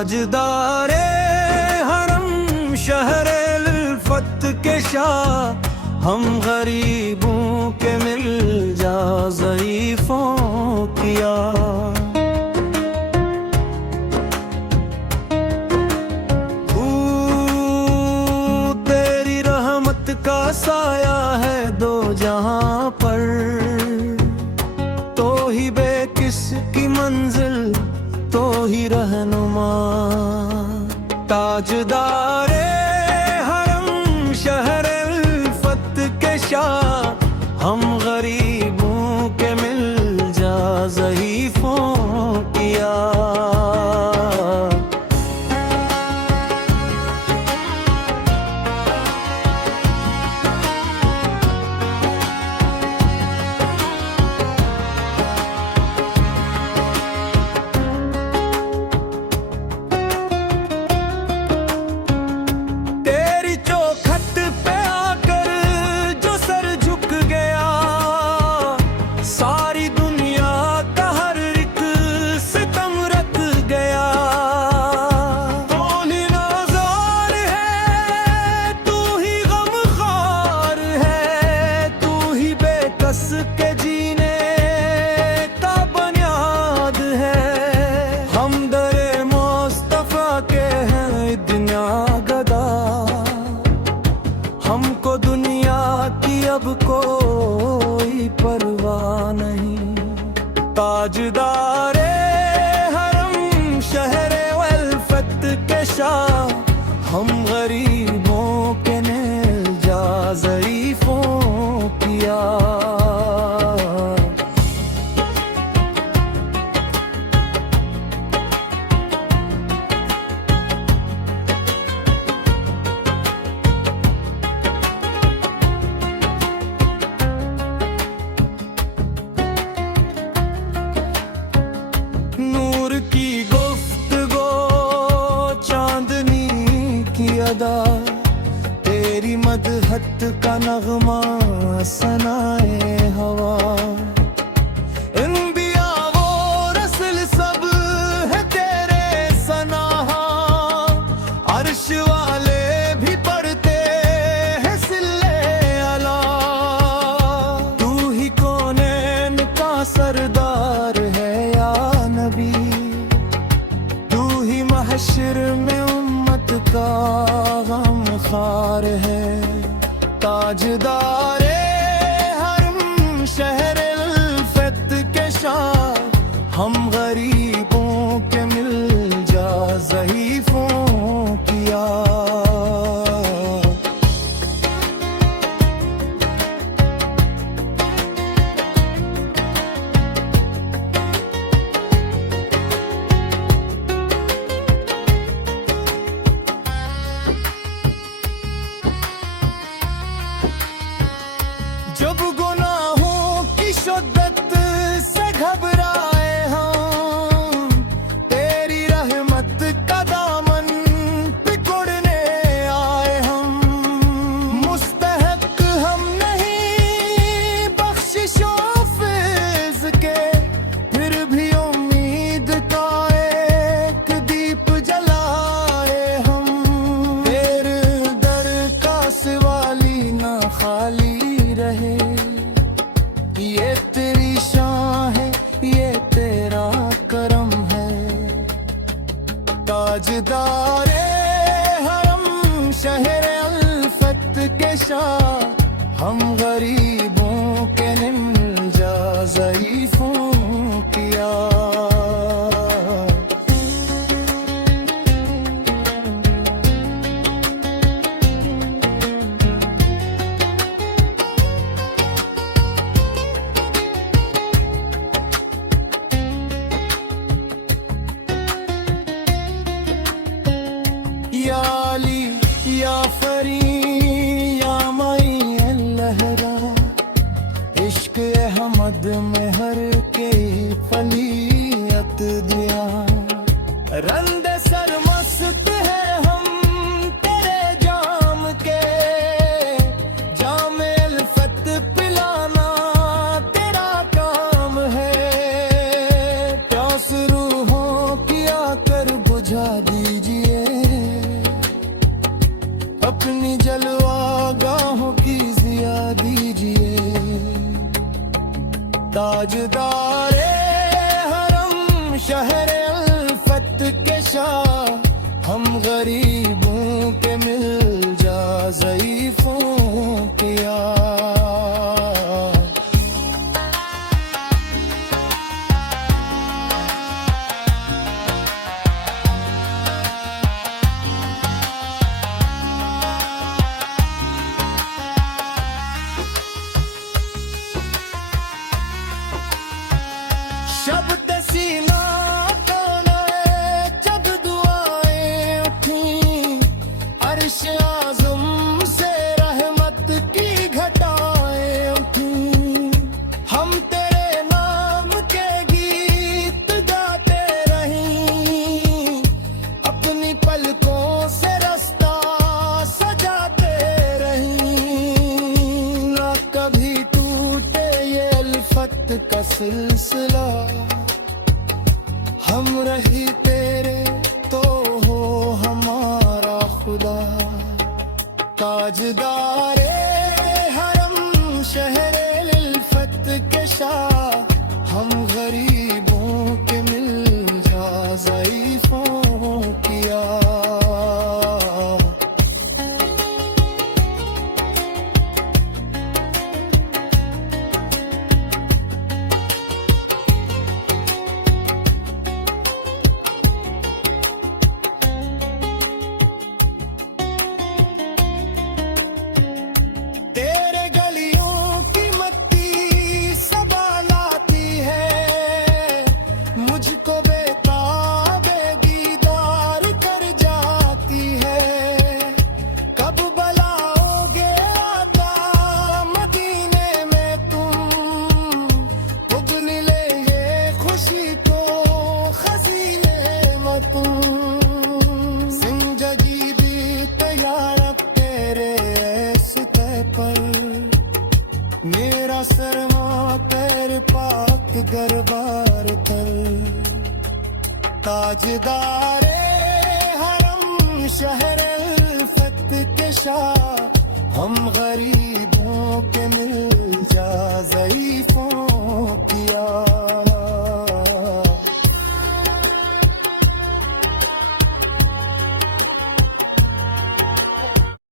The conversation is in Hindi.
ताजदारे हरम शहरे उल्फत के शाह, हम गरीबों के मिल जा ज़ईफ़ों की याद। तेरी रहमत का साया है दो जहां पर, तो ही बेकिस की मंजिल तो ही रहनुमा। ताजदारे हरम शहरे उल्फत के शाह, हम गरीबों के मिल जा ज़ईफ़ों की याद। के जीने का बुनियाद है, हम दरे मुस्तफा के हैं दुनिया गदा। हमको दुनिया की अब कोई परवाह नहीं। ताजदारे हरम शहरे उल्फत के शाह, हम गरीबों के नेल जा ज़ईफ़ों की याद। नूर की गुफ्तगो चांदनी की अदा, तेरी मदहत का नगमा सनाए हवा। इंबिया वो रसूल सब है तेरे सनाहा, अर्श वाले भी पढ़ते हैं सिले अला। तू ही कौनैन का सरदार है या नबी, तू ही महशर में उम्मत का गमखार है। ताजदारे हरम शहरे उल्फत के शाह, हम गरीबों के मिल जा ज़ईफ़ों की याद। जब गुनाहों की शिद्दत से घबराए हम, तेरी रहमत का दामन पकड़ने आए हम। मुस्तहक हम नहीं बख्शिशो फैज़ के, फिर भी उम्मीद का एक दीप जलाए हम। तेरे दर का सवाली ना खाली रहे, ये तेरी शान है, ये तेरा करम है। ताजदारे हरम शहरे उल्फत के शाह, हम गरीबों के मिल जा ज़ईफ़ों की याद। या अली या फरी या मई लहरा, अपनी जलवागाहों की जिया दीजिए। ताजदारे हरम शहर अल्फत के शाह, हम गरीबों के मिल जा ज़ईफ़ों के यार। शब तसीना ताने जब दुआएं उठी, अर्श आज़म से रहमत की घटाएं उठी। हम तेरे नाम के गीत गाते रहीं, अपनी पलकों से रास्ता सजाते रहीं। ना कभी टूटे ये अल्फत का सिलसिला, हम रही तेरे तो हो हमारा खुदा। ताजदारे हरम शहर अल्फत के शाह, हम गरीबों के मिल जा ज़ईफ़ों की यार। तेरे गलियों की मट्टी सबा लाती है, मुझको बेताबे दीदार कर जाती है। कब बुलाओगे आका मदीने में तुम, उगल लेंगे खुशी को खजीने में तुम। जिंदगी बीते यार अब तेरे ऐसे पर, मेरा सरमा पैर पाक गरबार तर। ताजदारे हरम शहर अल्फत के शाह, हम गरीबों के मिल जा ज़ईफ़ों की यार।